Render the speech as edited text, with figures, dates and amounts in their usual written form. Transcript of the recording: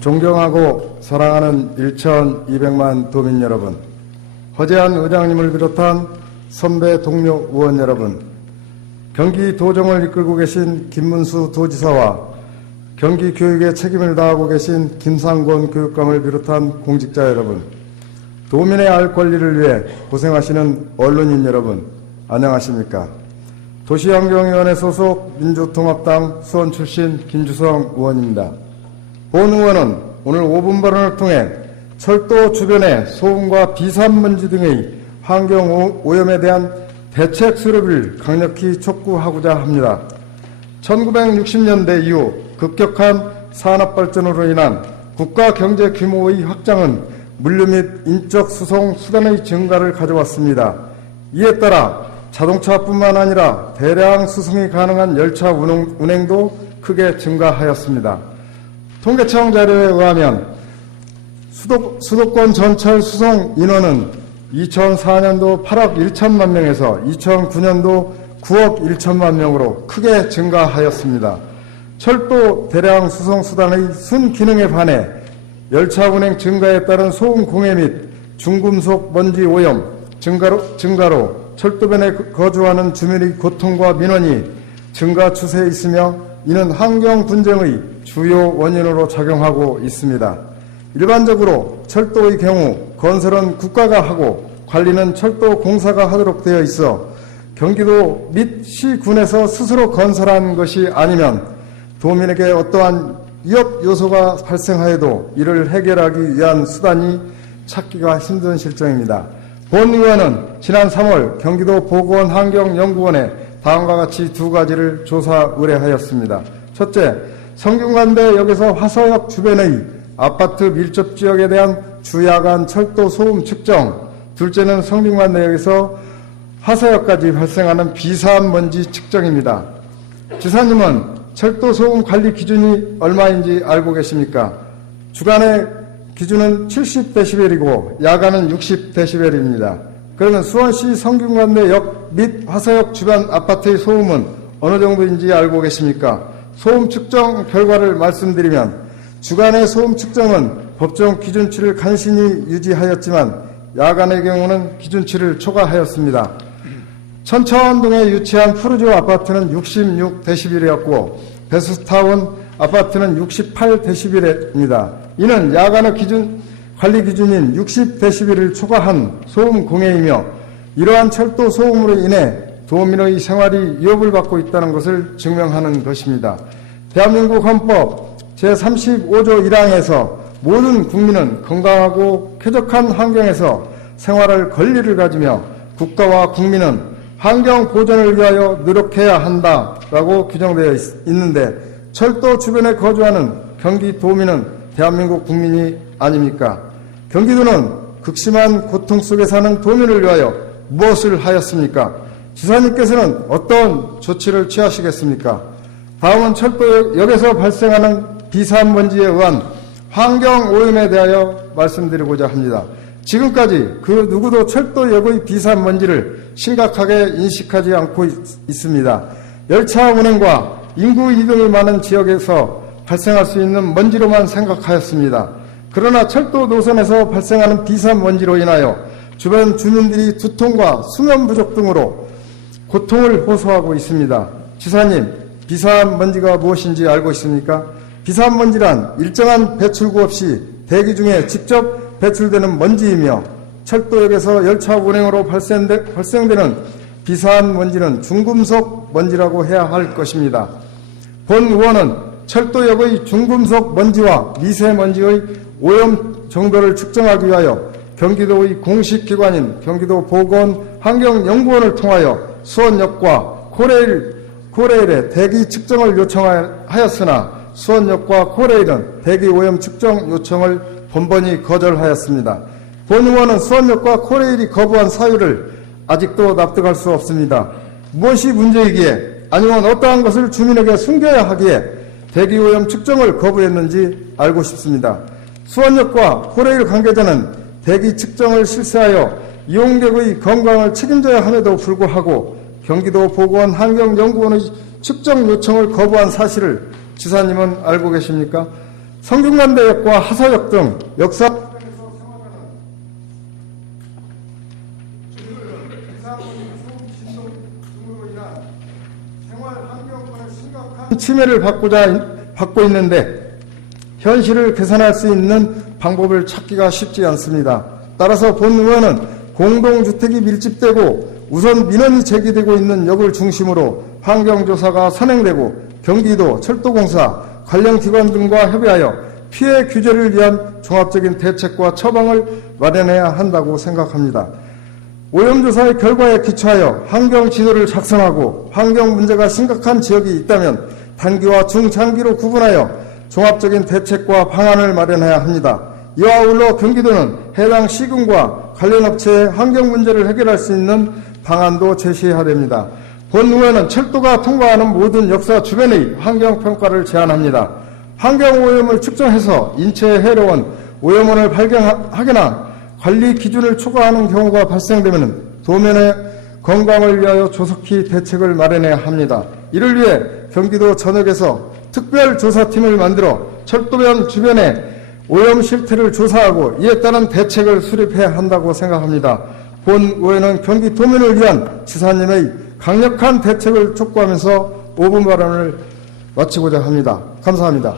존경하고 사랑하는 1,200만 도민 여러분, 허재한 의장님을 비롯한 선배 동료 의원 여러분, 경기도정을 이끌고 계신 김문수 도지사와 경기교육에 책임을 다하고 계신 김상곤 교육감을 비롯한 공직자 여러분, 도민의 알 권리를 위해 고생하시는 언론인 여러분, 안녕하십니까? 도시환경위원회 소속 민주통합당 수원 출신 김주성 의원입니다. 본 의원은 오늘 5분 발언을 통해 철도 주변의 소음과 비산먼지 등의 환경 오염에 대한 대책 수립을 강력히 촉구하고자 합니다. 1960년대 이후 급격한 산업 발전으로 인한 국가 경제 규모의 확장은 물류 및 인적 수송 수단의 증가를 가져왔습니다. 이에 따라 자동차뿐만 아니라 대량 수송이 가능한 열차 운행도 크게 증가하였습니다. 통계청 자료에 의하면 수도권 전철 수송 인원은 2004년도 8억 1천만 명에서 2009년도 9억 1천만 명으로 크게 증가하였습니다. 철도 대량 수송 수단의 순기능에 반해 열차 운행 증가에 따른 소음 공해 및 중금속 먼지 오염 증가로 철도변에 거주하는 주민의 고통과 민원이 증가 추세에 있으며 이는 환경 분쟁의 주요 원인으로 작용하고 있습니다. 일반적으로 철도의 경우 건설은 국가가 하고 관리는 철도 공사가 하도록 되어 있어 경기도 및 시군에서 스스로 건설한 것이 아니면 도민에게 어떠한 위협 요소가 발생하여도 이를 해결하기 위한 수단이 찾기가 힘든 실정입니다. 본 의원은 지난 3월 경기도 보건환경연구원에 다음과 같이 두 가지를 조사 의뢰하였습니다. 첫째, 성균관대역에서 화서역 주변의 아파트 밀접 지역에 대한 주야간 철도 소음 측정, 둘째는 성균관대역에서 화서역까지 발생하는 비산먼지 측정입니다. 지사님은 철도 소음 관리 기준이 얼마인지 알고 계십니까? 주간의 기준은 70데시벨이고 야간은 60데시벨입니다. 그러면 수원시 성균관대역 및 화서역 주변 아파트의 소음은 어느 정도인지 알고 계십니까? 소음 측정 결과를 말씀드리면 주간의 소음 측정은 법정 기준치를 간신히 유지하였지만 야간의 경우는 기준치를 초과하였습니다. 천차원동에 위치한 푸르지오 아파트는 66데시벨이었고 베스타운 아파트는 68데시벨입니다. 이는 야간의 관리 기준인 60데시벨을 초과한 소음 공해이며 이러한 철도 소음으로 인해 도민의 생활이 위협을 받고 있다는 것을 증명하는 것입니다. 대한민국 헌법 제35조 1항에서 모든 국민은 건강하고 쾌적한 환경에서 생활할 권리를 가지며 국가와 국민은 환경 보전을 위하여 노력해야 한다라고 규정되어 있는데 철도 주변에 거주하는 경기도민은 대한민국 국민이 아닙니까? 경기도는 극심한 고통 속에 사는 도민을 위하여 무엇을 하였습니까? 지사님께서는 어떤 조치를 취하시겠습니까? 다음은 철도역에서 발생하는 비산먼지에 의한 환경 오염에 대하여 말씀드리고자 합니다. 지금까지 그 누구도 철도역의 비산먼지를 심각하게 인식하지 않고 있습니다. 열차 운행과 인구 이동이 많은 지역에서 발생할 수 있는 먼지로만 생각하였습니다. 그러나 철도 노선에서 발생하는 비산먼지로 인하여 주변 주민들이 두통과 수면 부족 등으로 고통을 호소하고 있습니다. 지사님, 비산먼지가 무엇인지 알고 있습니까? 비산먼지란 일정한 배출구 없이 대기 중에 직접 배출되는 먼지이며 철도역에서 열차 운행으로 발생되는 비산먼지는 중금속 먼지라고 해야 할 것입니다. 본 의원은 철도역의 중금속 먼지와 미세먼지의 오염 정도를 측정하기 위하여 경기도의 공식 기관인 경기도 보건환경연구원을 통하여 수원역과 코레일에 대기 측정을 요청하였으나 수원역과 코레일은 대기 오염 측정 요청을 번번이 거절하였습니다. 본 의원은 수원역과 코레일이 거부한 사유를 아직도 납득할 수 없습니다. 무엇이 문제이기에 아니면 어떠한 것을 주민에게 숨겨야 하기에 대기 오염 측정을 거부했는지 알고 싶습니다. 수원역과 코레일 관계자는 대기 측정을 실시하여 이용객의 건강을 책임져야 함에도 불구하고 경기도 보건환경연구원의 측정 요청을 거부한 사실을 지사님은 알고 계십니까? 성균관대역과 하서역 등 역사 침해를 받고 있는데 현실을 개선할 수 있는 방법을 찾기가 쉽지 않습니다. 따라서 본 의원은 공동주택이 밀집되고 우선 민원이 제기되고 있는 역을 중심으로 환경조사가 선행되고 경기도, 철도공사, 관련 기관 등과 협의하여 피해 규제를 위한 종합적인 대책과 처방을 마련해야 한다고 생각합니다. 오염조사의 결과에 기초하여 환경지도를 작성하고 환경 문제가 심각한 지역이 있다면 단기와 중장기로 구분하여 종합적인 대책과 방안을 마련해야 합니다. 이와 아울러 경기도는 해당 시군과 관련 업체의 환경 문제를 해결할 수 있는 방안도 제시해야 됩니다. 본 의원은 철도가 통과하는 모든 역사 주변의 환경평가를 제안합니다. 환경오염을 측정해서 인체에 해로운 오염원을 발견하거나 관리 기준을 초과하는 경우가 발생되면 도민의 건강을 위하여 조속히 대책을 마련해야 합니다. 이를 위해 경기도 전역에서 특별조사팀을 만들어 철도변 주변의 오염 실태를 조사하고 이에 따른 대책을 수립해야 한다고 생각합니다. 본 의원은 경기도민을 위한 지사님의 강력한 대책을 촉구하면서 5분 발언을 마치고자 합니다. 감사합니다.